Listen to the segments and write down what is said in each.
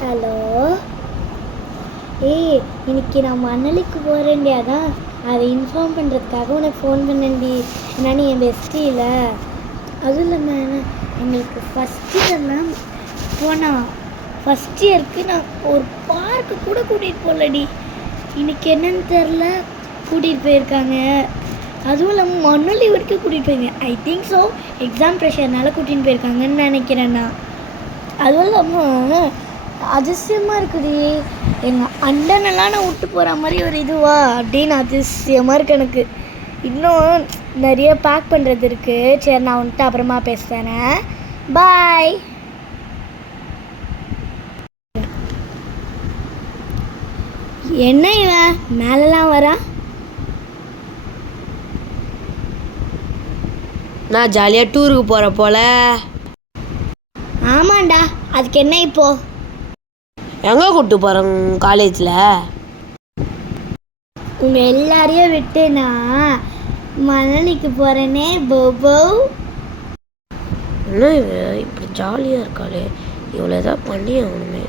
Hello. ஏய், இன்னைக்கு நான் மணலிக்கு போகிறேன்டி, அதான் அதை இன்ஃபார்ம் பண்ணுறதுக்காக உனக்கு ஃபோன் பண்ணேன்டி. ஏன்னா நீ என் பெஸ்டி இல்லை. அதுவும் இல்லாமல் எங்களுக்கு ஃபஸ்ட் இயர்லாம் போனால் ஃபஸ்ட் இயருக்கு நான் ஒரு பார்க்கு கூட கூட்டிகிட்டு போகலடி. இன்னைக்கு என்னன்னு தெரில கூட்டிகிட்டு போயிருக்காங்க. அதுவும் இல்லாமல் மணலி வரைக்கும் கூட்டிகிட்டு போயிருங்க. ஐ திங்க் ஸோ எக்ஸாம் ப்ரெஷர்னால கூட்டிகிட்டு போயிருக்காங்கன்னு நினைக்கிறேன் நான். அதுவும் இல்லாமல் அதிசயமாக இருக்குது. எங்கள் அண்டனெல்லாம் நான் விட்டு போகிற மாதிரி ஒரு இதுவா அப்படின்னு அதிசயமாக இருக்குது எனக்கு. இன்னும் நிறைய பேக் பண்ணுறது இருக்குது. சரி, நான் வந்துட்டு அப்புறமா பேசுகிறேன். பாய். என்ன இவன் மேலெலாம் வரா? நான் ஜாலியாக டூருக்கு போகிற போல. ஆமாண்டா, அதுக்கு என்ன இப்போ? எங்கே கூப்பிட்டு போகிறேன் காலேஜில்? உங்கள் எல்லாரையும் விட்டு நான் மணலிக்கு போகிறேனே போபோ. என்ன இது இப்படி ஜாலியாக இருக்காளே, இவ்வளோ ஏதாவது பண்ணி ஆகணுமே.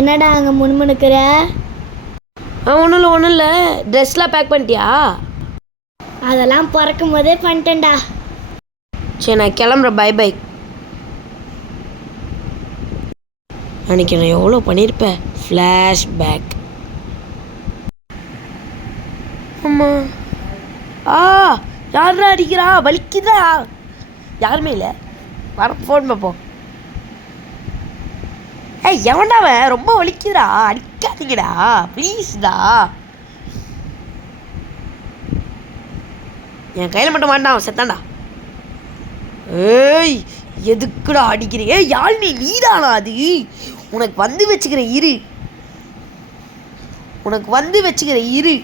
என்னடா அங்கே முணுமுணுக்கிற? ஒன்றும் இல்லை. ட்ரெஸ்லாம் பேக் பண்ணிட்டியா? அதெல்லாம் பிறக்கும் போதே பண்ணிட்டேன்டா. சரி, நான் கிளம்புறேன். Bye bye. அன்றைக்கி நான் எவ்வளோ பண்ணியிருப்பேன். ஃப்ளாஷ்பேக். ஆமாம். யாரா அடிக்கிறா? வலிக்குதா? யாருமே இல்லை. வர ஃபோன் பார்ப்போம். எவன்டாவன்? ரொம்ப வலிக்குதுடா, அடிக்காதீங்கடா ப்ளீஸ்டா. என் கையில் மட்டும் மாட்டான், செத்தான்டா. ஏய், எதுக்குடா அடிக்கிறீங்க? யாழ் நீதானா அது? உனக்கு வந்து வச்சுக்கிற இரு.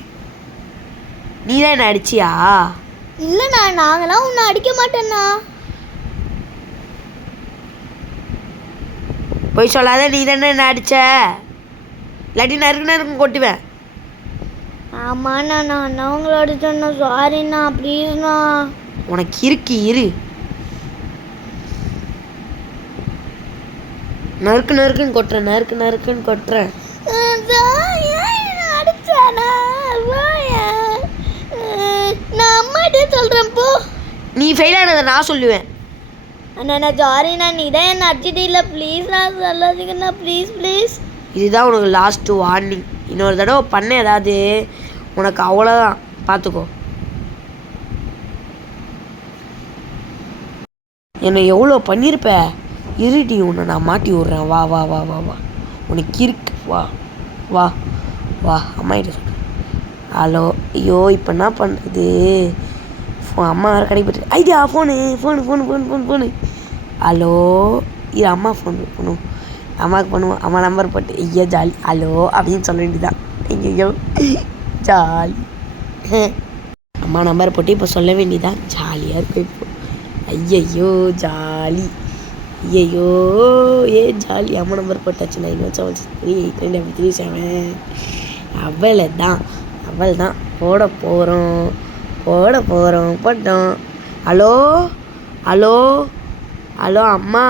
நீதான் என்ன அடிச்சியா? இல்லைண்ணா, நாங்களாம் உன்னை அடிக்க மாட்டேண்ணா. போய் சொல்லாத. நீ தானே என்ன அடிச்ச? இல்லாட்டி நறுக்கு கொட்டுவேன். ஆமாண்ணா, நான் உங்களை அடிச்சேண்ணா. சாரிண்ணா, ப்ளீஸ்ண்ணா. உனக்கு இரு. நறுக்குன்னு கொட்டுறேன். அடிச்சானா? நான் அம்மாட்டே சொல்கிறேன் போ. நீ ஃபெயில் ஆனதை நான் சொல்லுவேன். அண்ணா சாரிண்ணா, நீ தான் என்ன அடிச்சிட்டே இல்லை. ப்ளீஸ்ண்ணா, சொல்லாதீங்கண்ணா, ப்ளீஸ். இதுதான் உனக்கு லாஸ்ட்டு வார்னிங். இன்னொரு தடவை பண்ண ஏதாவது உனக்கு அவ்வளோதான், பார்த்துக்கோ. என்னை எவ்வளோ பண்ணியிருப்ப. இருடி, உன்னை நான் மாட்டி விட்றேன். வா. உனக்கு இருக்கு. வா அம்மாகிட்ட சொல்கிறேன். ஹலோ. ஐயோ, இப்போ என்ன பண்ணுறது? அம்மா வேறு கடைக்கு ஐடியா. ஃபோனு. ஹலோ. இது அம்மா ஃபோன் பண்ணும். அம்மாவுக்கு பண்ணுவோம். அம்மா நம்பர் போட்டு ஐயோ ஜாலி ஹலோ அப்படின்னு சொல்ல வேண்டியதான். ஐயோ ஜாலி. அம்மா நம்பர் போட்டு இப்போ சொல்ல வேண்டியதான். ஜாலியாக இருக்கும் இப்போ. ஐயையோ ஜாலி. ஜாலி. அம்மா நம்பர் போட்டாச்சு. 91738 அவள் தான் போட போகிறோம் போட்டோம். ஹலோ அம்மா,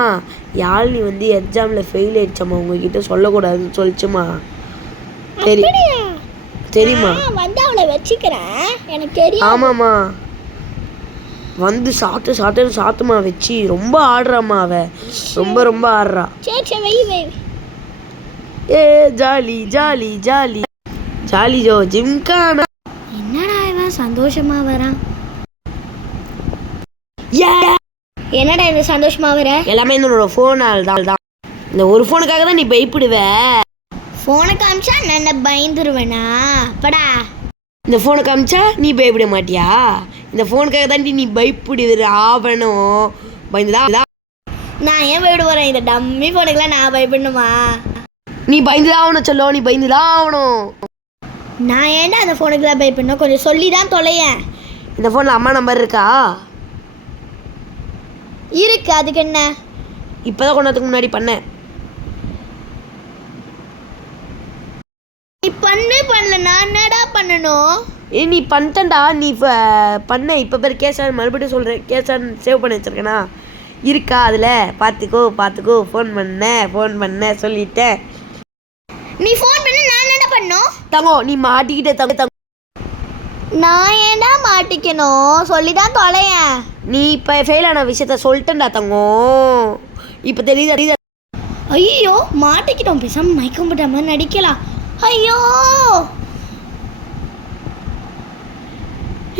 யாழ்னி வந்து எக்ஸாமில் ஃபெயில் ஆயிடுச்சம்மா, உங்ககிட்ட சொல்லக்கூடாதுன்னு சொல்லிச்சுமா. தெரியுமா? வந்து அவளை வச்சுக்கிறேன், எனக்கு தெரியும். ஆமாம்மா, வந்து சாத்துமா வச்சு ரொம்ப ஆடுறாம்மா. ரொம்ப ஆடுறா. சரி வை. Jolly Joe gymkhana. என்னடா இவன் சந்தோஷமா வரான்? என்னடா இது சந்தோஷமா வர? எல்லாமே என்னோட ஃபோனால் தான். இந்த ஒரு ஃபோனுக்காக தான் நீ பயப்படுவ. ஃபோனை காமிச்சா நான் பயந்துருவேனா? படா. இந்த ஃபோனை காமிச்சா நீ பயப்பட மாட்டியா? இந்த ஃபோனுக்காக தான் நீ பயப்படுவ. ஆவணும் பயந்துதான். நான் ஏன் பயப்பட போறேன்? இந்த டம்மி ஃபோனுக்குலாம் நான் பயப்படணுமா? நீ பயந்துதான் ஆகணும் சொல்லோ. நீ பயந்துதான் ஆகணும். நான் ஏன்டா அந்த ஃபோனுக்குலாம் பயப்படணும்? கொஞ்சம் சொல்லி தான் தொலையேன். இந்த ஃபோனில் அம்மா நம்பர் இருக்கா? இருக்கு. அதுக்கு என்ன? இப்போதான் கொண்டதுக்கு முன்னாடி பண்ணேன். நீ பண்ணல, நான் என்னடா பண்ணணும்? நீ பண்ணிட்டா. நீ பண்ண இப்போ பேர் கேசான் மறுபடியும் சொல்கிறேன். கேசான் சேவ் பண்ணி வச்சிருக்கேனா? இருக்கா அதில் பார்த்துக்கோ ஃபோன் பண்ண சொல்லிட்டேன். நீ ஃபோன் பண்ண நான் என்ன பண்ணோம்? தங்கம் நீ மாட்டிக்கிட்ட தங்கம். நான் ஏன்டா மாட்டிக்கணும்? சொல்லி தான் தொலையேன். நீ இப்போ ஃபெயில் ஆன விஷயத்த சொல்லிட்டேன்டா தங்கம். இப்போ தெரியுதா? ஐயோ மாட்டிக்கிட்டோம். பேசாம மயக்கம் போட்ட மாதிரி நடிக்கலாம். ஐயோ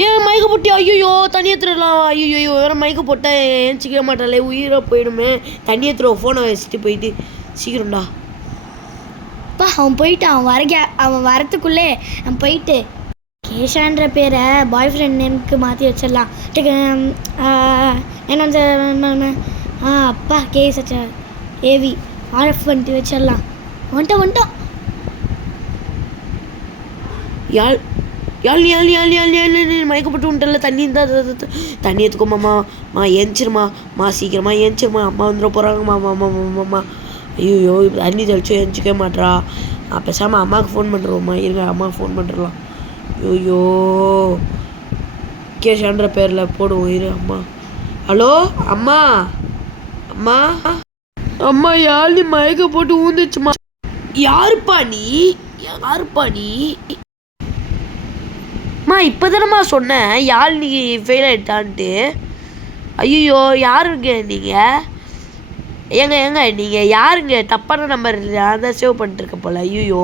ஏன் மயக்க போட்டி? ஐயோ தண்ணி எடுத்துடலாம். ஐயோ வேற மயக்க போட்டேன் ஏஞ்சிக்க மாட்டாளே, உயிரை போயிடுமே. தண்ணி எடுத்துருவோம், ஃபோனை வச்சுட்டு போயிட்டு சீக்கிரம்டா. அப்பா அவன் போயிட்டான். அவன் வரத்துக்குள்ளே அவன் போயிட்டு கேஷான்ற பேரை பாய் ஃப்ரெண்ட் நேமுக்கு மாற்றி வச்சிடலாம். என்ன அப்பா கேஸ் ஏவி ஆர்எஃப் பண்ணிட்டு வச்சிடலாம். வந்துட்டோம். யாழ் மயக்கப்பட்டு உண்டல்ல, தண்ணி இருந்தால் தண்ணி எடுத்துக்கோமாம்மா. ஏஞ்சிருமா சீக்கிரமா ஏஞ்சிருமா, அம்மா வந்துட போகிறாங்கம்மா. ஐயோ தண்ணி தெளிச்சு ஏஞ்சிக்க மாட்றா. பேசாமல் அம்மாவுக்கு ஃபோன் பண்ணுறோம்மா. இருங்க அம்மாவுக்கு ஃபோன் பண்ணுறலாம். ஐயோ கேஷான்ற பேரில் போடுவோம். இரு அம்மா. ஹலோ அம்மா. யாழ் நீ மயக்க போட்டு ஊந்துச்சுமா. யாருப்பா நீ? இப்போதானம்மா சொன்னேன் யாழ் நீ ஃபெயில் ஆகிட்டான்ட்டு. ஐயோ யாருங்க நீங்கள்? ஏங்க நீங்கள் யாருங்க? தப்பான நம்பர் நான் தான் சேவ் பண்ணிட்டுருக்க போல. ஐயோ